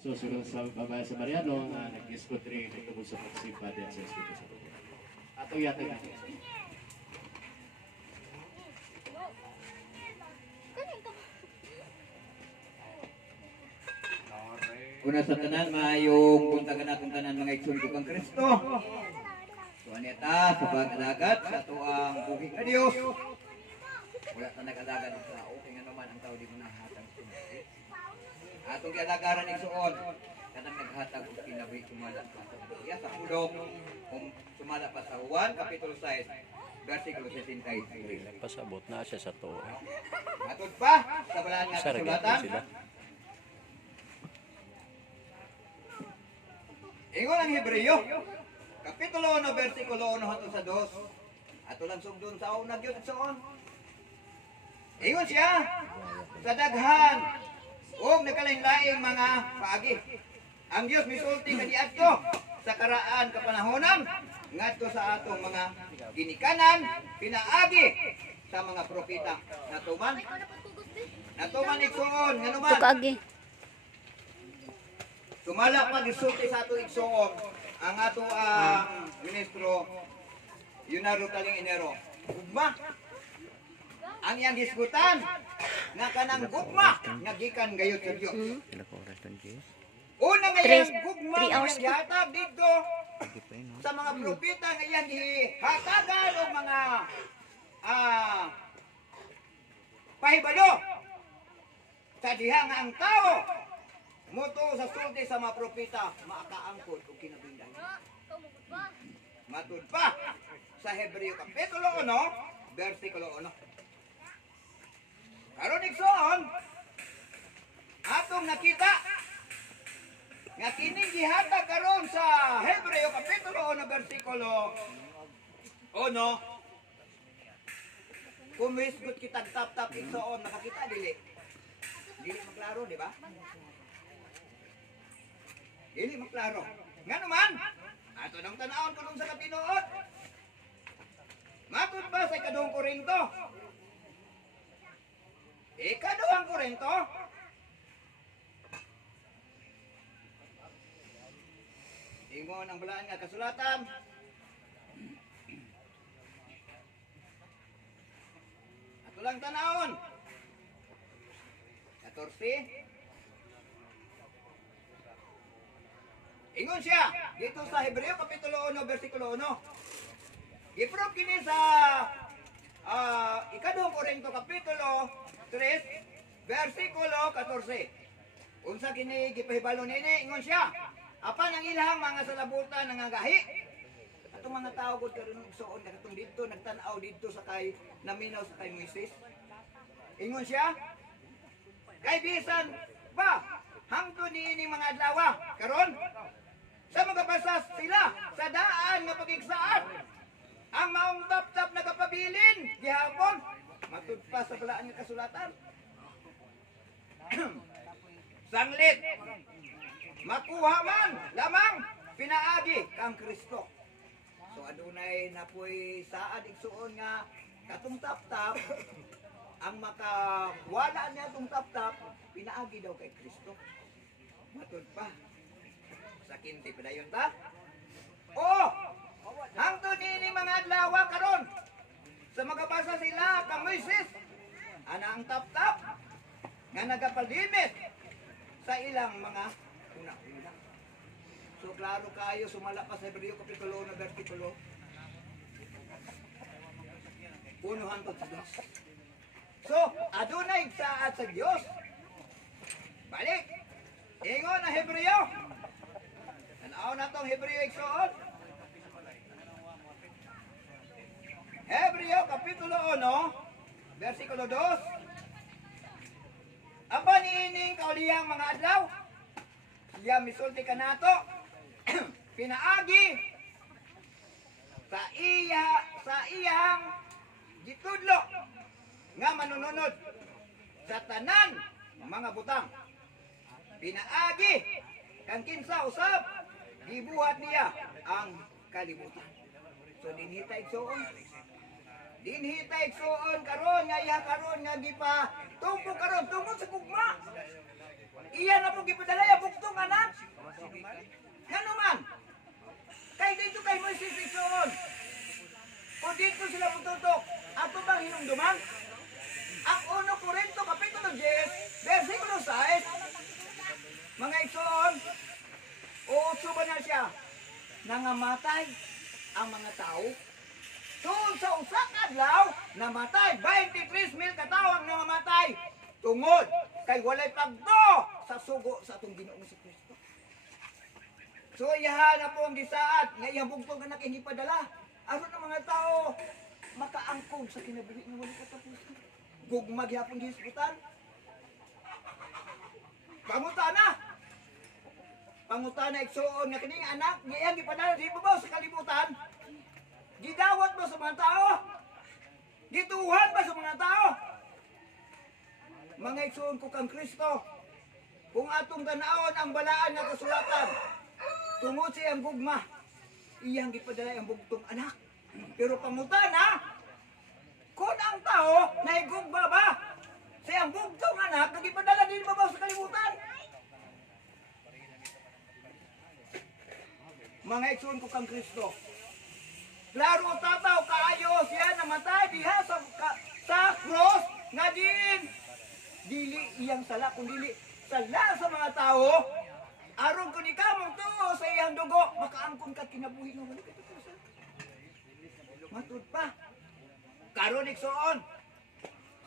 So, sunod sa babae sa Mariano na nag-iskot rin nagtungkol sa pagsipa din sa Espiritu Santo. Ato yata nga. Una sa tanan, maayong puntagan natong tanan mga igsoon kang Kristo. So aneta, sa pag-alagat sa tuang buhi ka Diyos. Wala ta nag-alagat sa tao, kaya nga naman ang tao di mo nahatag sumunod. Atong kialagaran igsoon, kanang naghatag og kinabi sumala sa atong buya sa pulong, kung sumala pa sa Juan kapitulo 6, versikulo 73. Pasabot na siya sa to. Matod pa sa balaan nga Sarap kasulatan. sila. Ingon ang Hebreo, kapitulo 1, versikulo 1 hangtod sa 2. Ato lang sugdon sa una gyud igsoon. Ingon siya, sa daghan ug nakalain-laing mga paagi. Ang Dios misulti kaniadto sa karaan kapanahonan ngadto sa atong mga ginikanan pinaagi sa mga propeta. Natuman igsoon nganuman. Tukagi. Sumala pag isulti sa ato igsoon ang ato ang ministro Yunaro Taling Enero. Gugma. Ang iyang hisgutan nga kanang gugma nga gikan gayud sa Dios. Sila ko oras ng Diyos. Una nga iyang gugma 3 nga hours iyang gihatag dito sa mga propeta nga iyang gihatagan og mga pahibalo sa diha nga ang tao muto sa sulti sa mga propeta maakaangkod o kinabindan. Matud pa sa Hebreo kapitulo 1, versikulo 1. Karon igsoon, atong nakita nga kining gihatag karon sa Hebreo kapitulo 1, versikulo 1. Kung misgot kitag tap-tap igsoon, nakakita dili. Dili maklaro, di ba? Dili maklaro. Nga naman, ato nang tanawon ko sa kapinuot. Matod ba sa ikaduhang Korinto? Ikaduhang Korinto? Ingon ang balaan nga kasulatan. Ato lang tanawon. 14. Ingon siya, dito sa Hebreo kapitulo 1, versikulo 1. Giprove kini sa ikaduhang Korinto kapitulo 3, versikulo 14. Unsa kini gipahibalo nini, ingon siya, apan ang ilang mga salabutan nangagahi. Atong mga tao gud karon igsoon katong dito nagtan-aw dito sa kay naminaw sa kay Moises. Ingon siya, kay bisan pa hangtod niini mga adlaw karon sa mga basas sila sa daan nga pagigsaan ang maong tap-tap nagapabilin gihapon matud pa sa balaan nga kasulatan. Sanglit makuha man lamang pinaagi kang Kristo. So adunay napoy saad igsuon nga katong tap-tap ang makawala niya itong tap-tap, pinaagi daw kay Kristo. Matod pa. Sa kinti pa dayon ta? Oh! Hangtod nini mga adlaw karon sa magabasa sila kang Moises, ana ang tap-tap nga nagapalimit sa ilang mga una-una. So klaro kayo, sumala pa sa Hebreo kapitulo 1, versikulo 1 hangtod sa 2. So, adunay saad sa Dios. Balik. Ingon ang Hebreo. Tanaw na tong Hebreo igsoon. Hebreo kapitulo 1, versikulo 2. Apa niining kaulihang mga adlaw? Siya misulti kanato. Pinaagi sa iyang gitudlo nga manununod sa tanan mga butang. Pinaagi kang kinsa usab gibuhat niya ang kalibutan. So dinhita igsoon karon nga iya karon nga gipa tumpo karon tungod sa gugma. Iya na po gipadalaya buktong ana Mga igsoon, uso ba na siya? Nangamatay ang mga tao. Tungod sa usa ka adlaw, namatay 23,000 katawang nangamatay. Tungod kay walay pagdo sa sugo sa atong Ginoong si Kristo. So iyahan na po ang gisaad nga iyang bugtong anak hindi padala. Aron ang mga tao makaangkong sa kinabuhi nga wala katapusan. Gugma gyapon gihisgutan. Pangutana. Pangutana igsuon nga kining anak nga iyang gipadala di babaw sa kalibutan. Gidawat ba sa mga tao? Gituhan ba sa mga tao? Mga igsuon ko kang Kristo, kung atong tanawon ang balaan nga kasulatan, tungod sa iyang gugma, iyang gipadala ang bugtong anak. Pero pangutana, kung ang tao naigugma ba sa iyang bugtong anak, nagipadala din babaw sa kalibutan? Mga igsuon ko kang Kristo, klaro tataw kaayo siya namatay diha sa cross nga dili iyang sala kung dili sala sa mga tao aron kun ikaw mong tuo sa iyang dugo makaangkon ka kinabuhi nga wala katapusan. Matud pa karon igsoon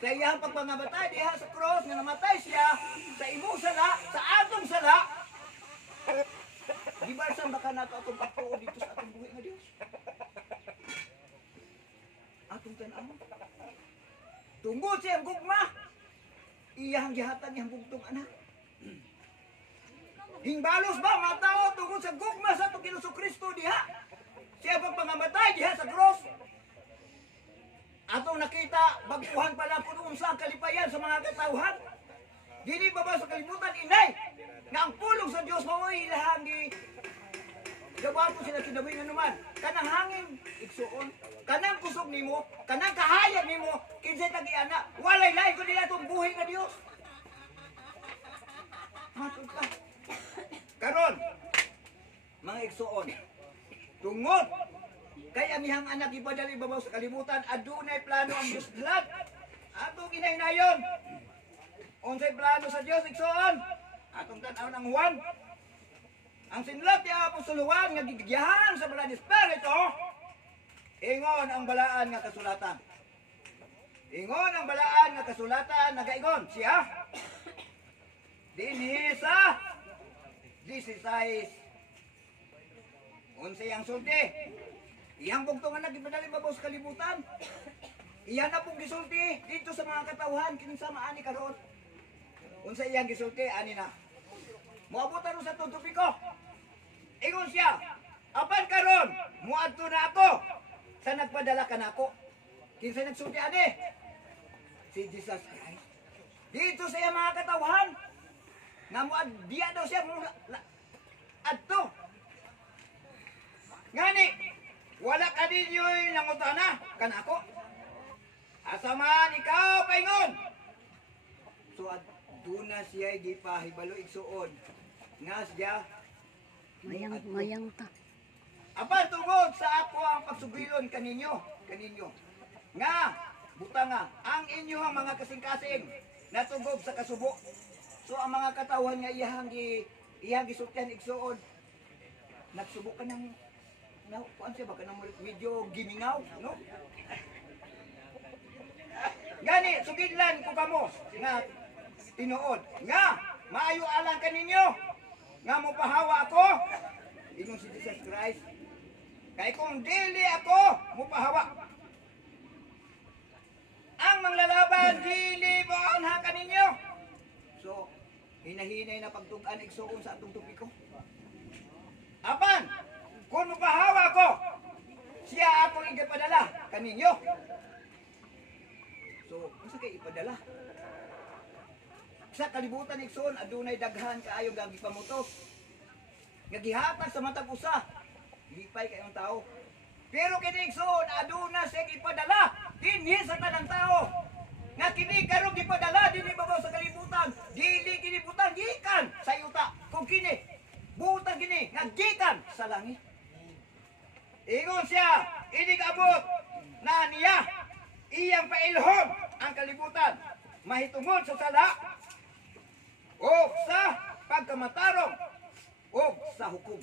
sa iyang pagpangamatay diha sa cross nga namatay siya sa imong sala sa atong sala. Di ba saan baka nato atong pagtuo dito sa atong buhi nga Dios? Atong tan-aw. Tungod sa iyang gugma, iyang gihatan iyang bugtong anak. Hingbalos ba mga tao tungod sa gugma sa atong Ginoong Kristo diha? Siya pagpangamatay diha sa cross. Atong nakita baguhan pa lang kung unsa ang kalipayan sa mga katawhan. Dili ba ba sa kalibutan inay nga ang pulong sa Dios mao ilahang gi gawa ko sila kinabuhi nga naman. Kanang hangin igsuon, kanang kusog nimo, kanang kahayag nimo kinsay tag-iana, walay lain kun dili atong buhi nga Dios. Matud ka. Karon mga igsuon, tungod kay ang ihang anak ipadali babaw sa kalibutan, adunay plano ang Dios lahat. Atong ginahinayon. Unsay plano sa Dios igsuon? Atong tan-aw ng Juan. Ang sinlat ni Apostol Juan nga gigiyahan sa Balaan Espiritu, ingon ang balaan nga kasulatan. Ingon ang balaan nga kasulatan nagaingon siya. Dinhi sa 16. Unsay ang sulti? Iyang bugtong anak ipadali babaw sa kalibutan. Iyan na pong gisulti dito sa mga katawhan kining samaan ni karon. Unsa iyang gisulti ani na. Moabutan sa tubiko. Ingon siya, apan karon muadto na ako sa nagpadala kanako. Kinsa nagsulti ani? Si Jesus Christ. Dito sa iyang mga katawhan nga muad diya daw siya adto. Ngani wala ka dinyo'y nangutana kanako. Asa man ikaw paingon. So aduna siya di pahibalo igsuon nga siya Mayang ta. apan tungod sa ako ang pagsubilon kaninyo nga butanga ang inyong mga kasing-kasing natugog sa kasubo. So ang mga katawhan nga iyang gisultihan igsuon nagsubo ka ng kuan siya baka nang medyo gimingaw no. Gani sugidlan ko kamo nga tinuod nga maayo alang kaninyo nga mopahawa ako ingon si Jesus Christ kay kung dili ako mopahawa ang manglalaban dili mo anha kaninyo. So hinahinay na pagtug-an igsuon sa atong tupiko. Apan kung mopahawa ko siya akong ipadala kaninyo. So unsa kay ipadala? Sa kalibutan igsoon adunay daghan kaayo nga gipamutos. Nga gihatag sa matag usa. Lipay kayong tao. Pero kini igsoon aduna siya gipadala dinhi sa tanang tao. Nga kini karon gipadala dinhi babaw sa kalibutan. Dili kini butang gikan sa yuta. Kung kini butang kini nga gikan sa langit. Ingon siya, inig abot na niya iyang pailhom ang kalibutan mahitungod sa sala o sa pagkamatarong o sa hukom.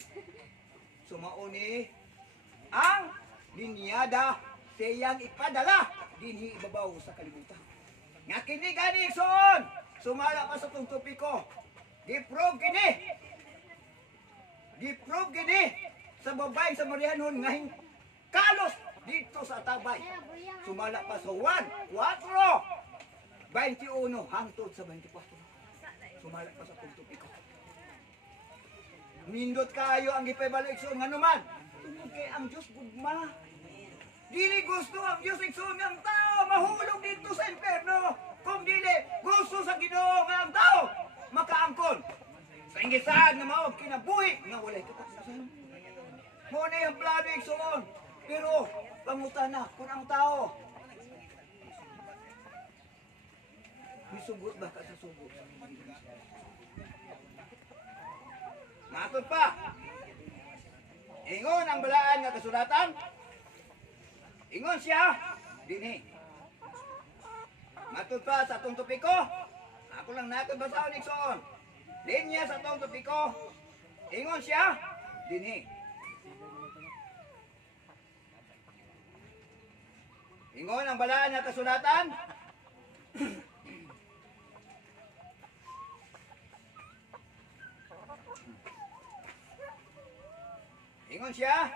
Sumauni ang linyada siyang ipadala dinhi ibabaw sa kalibutan. Nga kini gani igsoon, sumala pa sa tong topiko. Giprove gini sa babay sa Marianon nga kalos dito sa Tabay. Sumala pa sa 1, 4, 21 hangtod sa 24. Sumala pa sa tong topiko. Nindot kayo ang gipay igsoon nga naman. Tungod kay ang Dios gugma. Dili gusto ang Dios igsoon nga ang tao mahulog dito sa impierno. Kung dili gusto sa Ginoo nga ang tao makaangkon sa ingisahan nga mao kinabuhi nga walay katapusan. Mo na yung plano igsoon. Pero pangutana kung ang tao misugot ba ka sa sugot? Matod pa. Ingon ang balaan nga kasulatan. Ingon siya dinhi. Matod pa sa atong topiko. Ako lang natin basahon igsoon. Linya sa atong topiko. Ingon siya dinhi. Ingon ang balaan nga kasulatan. Ingon siya